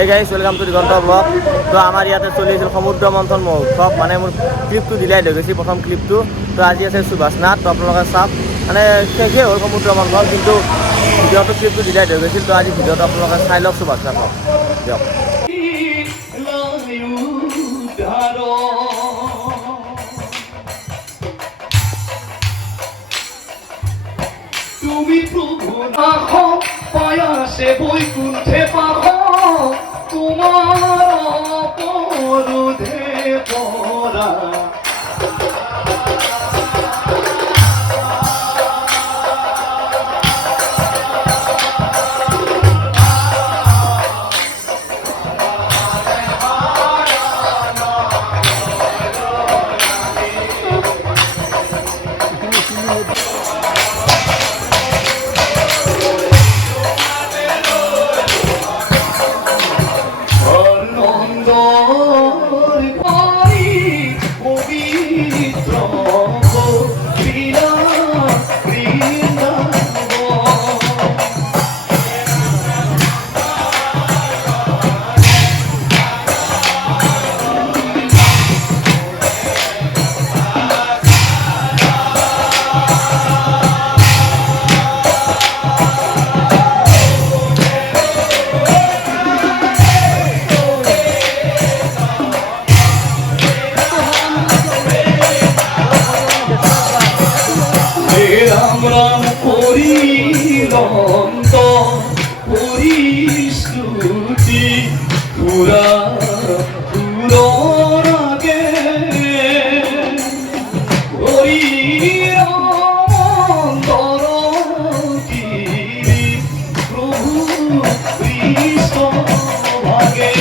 এই guys welcome to Diganta blog. তো আমাৰ ইয়াতে চলি আছিল সমুদ্ৰ মন্থন মহোৎসৱ। মানে মোৰ ক্লিপটো দিলাই লৈ গৈছে প্ৰথম ক্লিপটো। তো আজি আছে সুভাষ নাথ, তো আপোনালোকে চাওক। মানে শেষেই হ'ল সমুদ্ৰ মন্থন, কিন্তু ভিডিঅ'টো ক্লিপটো দিলাই লৈ গৈছিল। তো আজি ভিডিঅ'টো আপোনালোকে চাই লওক সুভাষ নাথক। দিয়ক। তুমি প্রভু নাহ পায়াসে বৈকুণ্ঠে পাহ তোমার পরধে পরা রাম রাম করি নন্দ করি শ্রুতি পুরা পুরোর আগে করি অন্তর গিরি প্রভু কৃষ্ণ ভাগে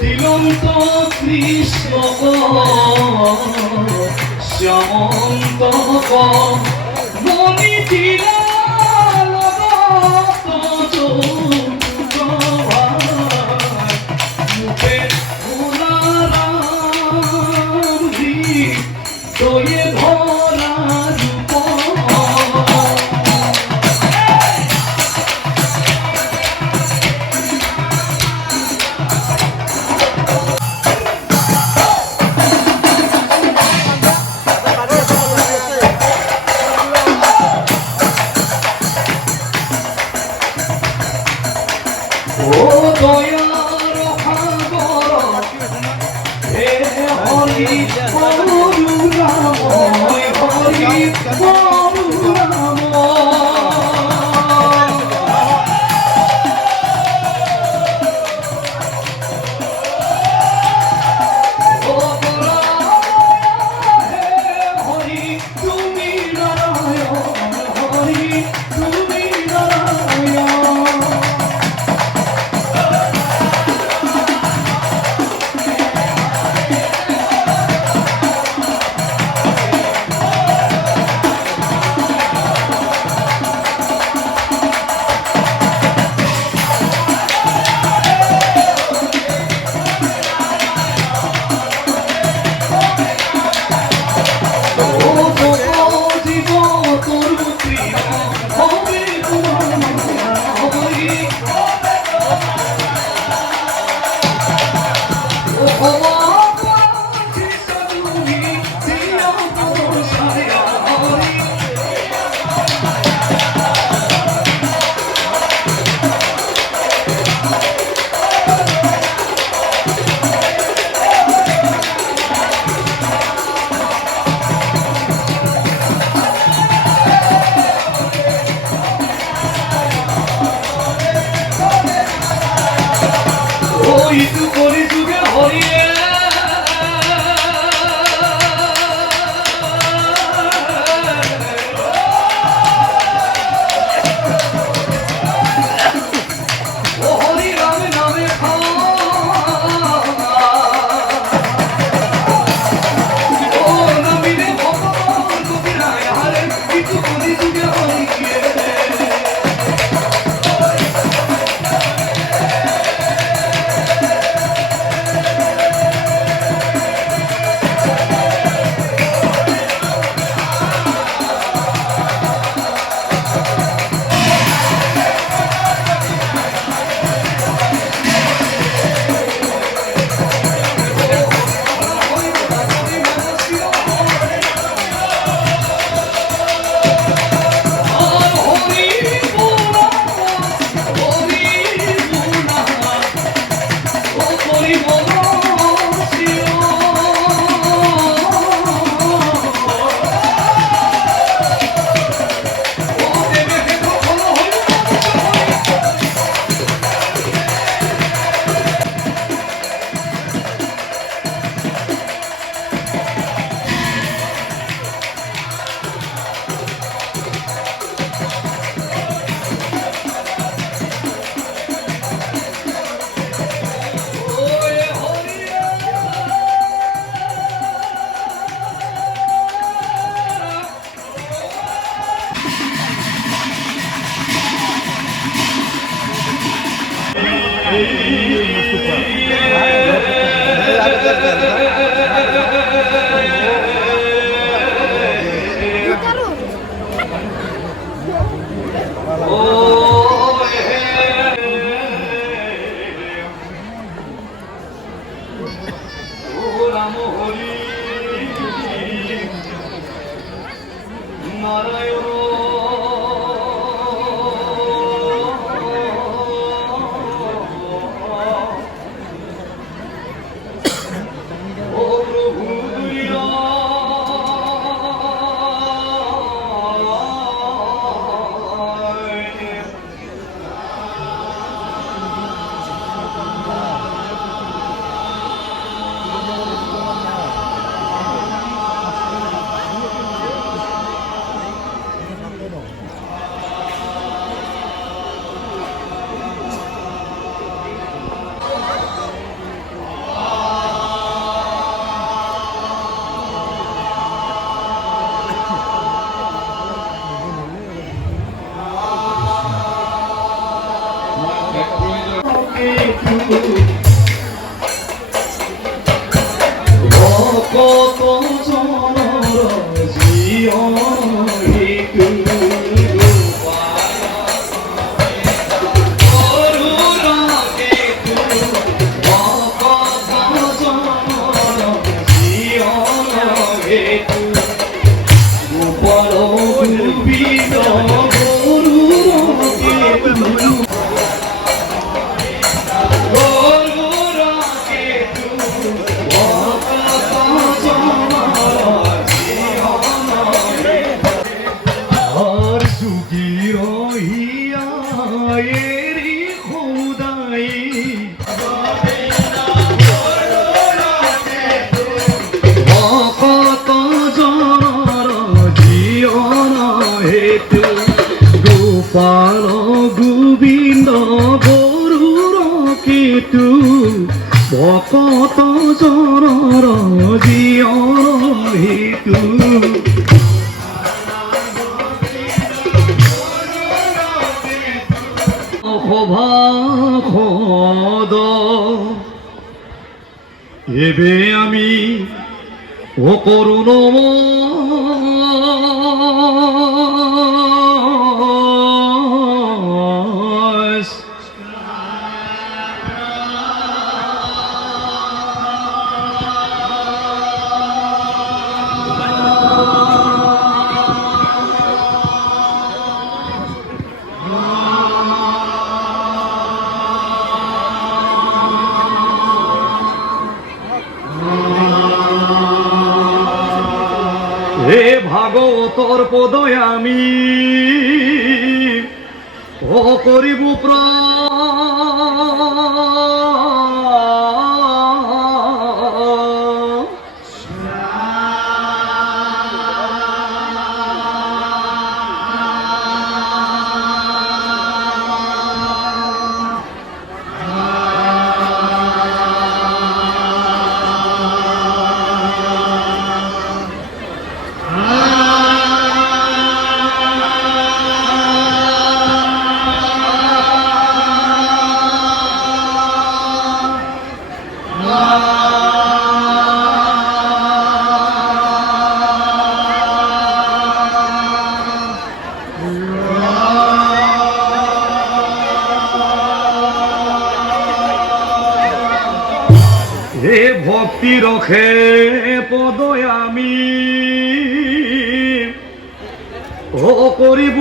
দিলন্ত কৃষ্ণ শ্যামন্ত মনি দিলা মুখে দয়ে ভরা রূপ ও দয়ার সাগর হে হরি করুণাময় গোবিন্দ আর সুখী রহিয়া এরি খুদাই ভকত জনর জীবন হেতু গোপাল গোবিন্দ গরুর কেতু ভকত জনর জীবন হেতু খোদ এবে আমি ও করুণ হে ভাগবতর পদয় আমি ও করিব হে ভক্তি রখে পদয় আমি ও করিব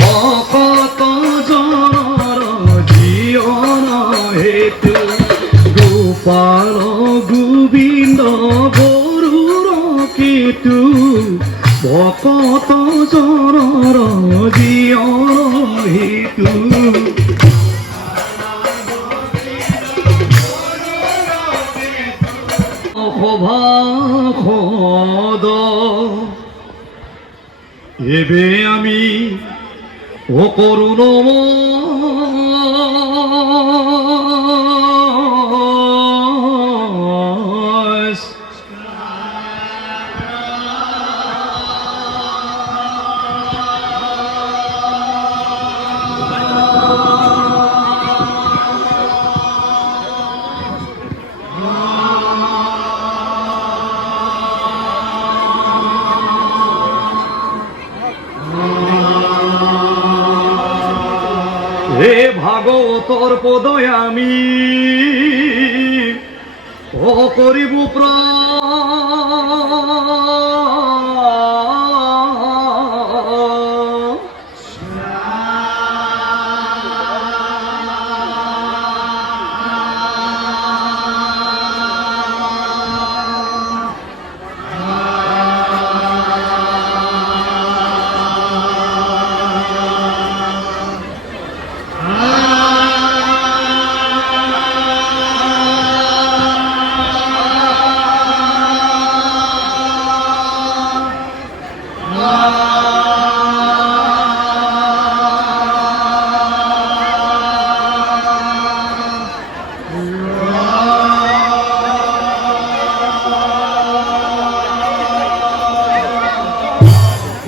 ভকত জনর জীবন হেতু গোপাল গোবিন্দ গরুর কেতু ভকত জনর জীবন হেতু খোদ এবে আমি ও করুণ হে ভাগবতর পদয় আমি ও করিব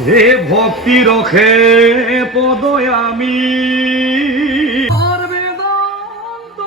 হে ভক্তি রখে পদয় আমি বেদান্ত।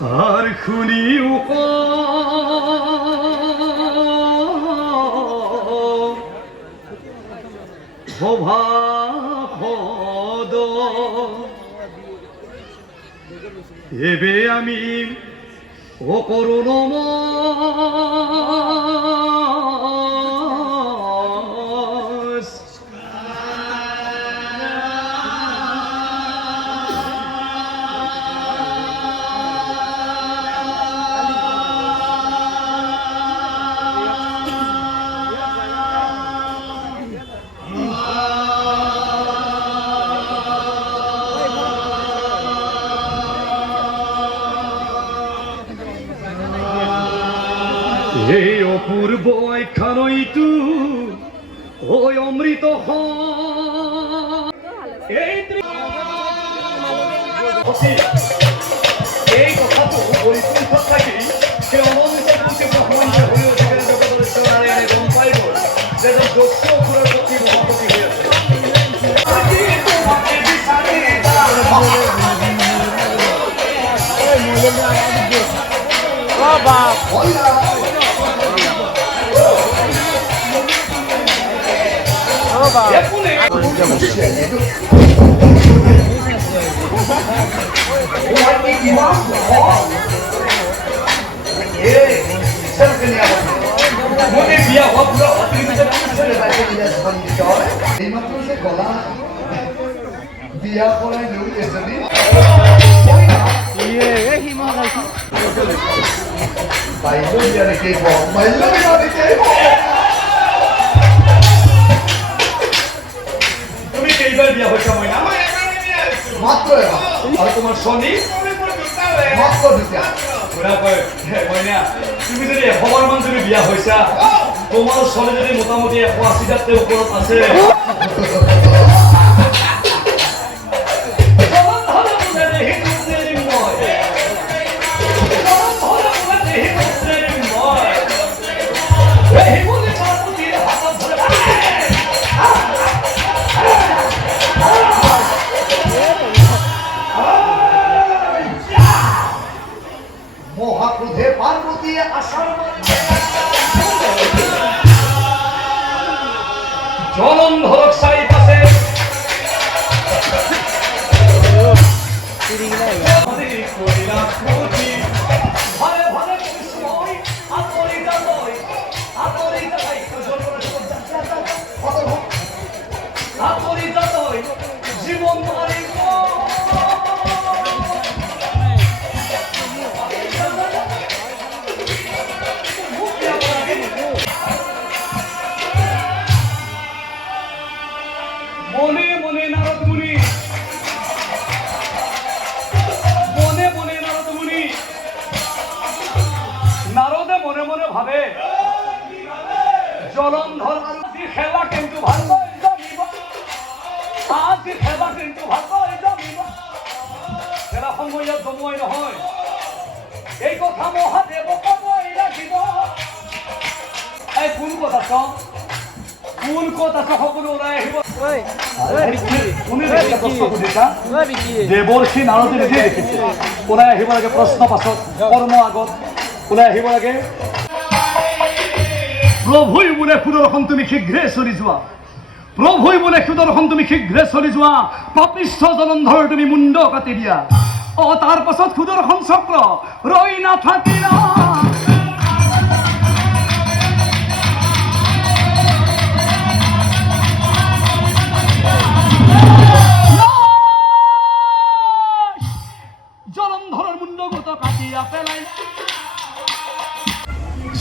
আর শুনিও ভবা পদ এবে আমি অকরুণ এই অপূর্ব আখ্যানইটো ওই অমৃত এই কথাটো পৰিপূৰ্ণ থাকি সেই অনন্ত প্ৰতি ব্ৰহ্মাণ্ড হৈ উঠিলে জগতৰ নাৰায়ণে গম পাই গ'ল যে দক্ষ অসুৰৰ প্ৰতি মহাপতি হৈ আছে বিয়া কৰাই লৈ এজনী বাল্য বিয়া নেকি বাল্য বিয়া নেকি তুমি কেইবাৰ বিয়া হৈছা মইনা মাত্ৰ এবাৰ আৰু তোমাৰ ছোৱালী মাত্ৰ দুটা পুৰা কয় মইনা তুমি যদি 100 মান যদি বিয়া হৈছা তোমাৰ ছোৱালী যদি মোটামুটি 180টাতকৈ ওপৰত আছে মহাক্রোধে পার্বতী আষাঢ় জলন্ধরক চাৰিপাশে জীবন মনে মনে নারদ মুনি মনে মনে নারদ মুনি নারদে মনে মনে ভাবে জলন্ধর আজি খেলা কিন্তু ভাগ্য জমিব আজি খেলা কিন্তু ভাগ্য জমিব খেলা সময়ত জমুৱাই নহয় এই কথা মহাদেৱ কবই লাগিব এই কোন কথা চব কোন ক'ত আছে সকলো ওলাই আহিব দেৱৰ্ষি নাৰদে নিজে দেখিছে ওলাই আহিব লাগে প্ৰশ্ন পাছত কৰ্ম আগত ওলাই আহিব লাগে প্ৰভুই বোলে সুদৰ্শন তুমি শীঘ্ৰে চলি যোৱা প্ৰভুই বোলে সুদৰ্শন তুমি শীঘ্ৰে চলি যোৱা পাপিষ্ঠ জলন্ধৰ তুমি মুণ্ড কাটি দিয়া তাৰ পাছত সুদৰ্শন চক্ৰ ৰৈ নাথাকিলা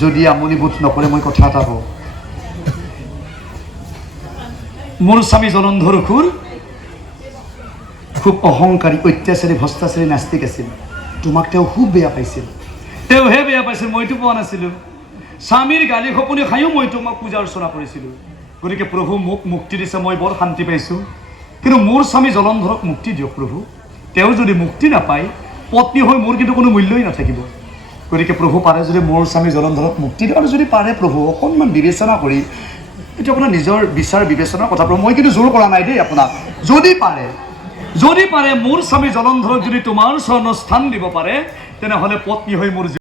যদি আমনিবোধ নকৰে মই কথা এটা কওঁ মোৰ স্বামী জলন্ধৰ অসুৰ খুব অহংকাৰী অত্যাচাৰী ভ্ৰষ্টাচাৰী নাস্তিক আছিল তোমাক তেওঁ খুব বেয়া পাইছিল তেওঁহে বেয়া পাইছিল মইতো পোৱা নাছিলোঁ স্বামীৰ গালি খপনি খায়ো মই তোমাক পূজা অৰ্চনা কৰিছিলোঁ গতিকে প্ৰভু মোক মুক্তি দিছে মই বৰ শান্তি পাইছোঁ কিন্তু মোৰ স্বামী জলন্ধৰক মুক্তি দিয়ক প্ৰভু তেওঁ যদি মুক্তি নাপায় পত্নী হৈ মোৰ কিন্তু কোনো মূল্যই নাথাকিব গতিকে প্ৰভু পাৰে যদি মোৰ স্বামী জলন্ধৰক মুক্তি দিয়ক আৰু যদি পাৰে প্ৰভু অকণমান বিবেচনা কৰি এইটো আপোনাৰ নিজৰ বিচাৰ বিবেচনাৰ কথা প্ৰভু মই কিন্তু জোৰ কৰা নাই দেই আপোনাক যদি পাৰে মোৰ স্বামী জলন্ধৰক যদি তোমাৰ স্বৰ্ণ স্থান দিব পাৰে তেনেহ'লে পত্নী হৈ মোৰ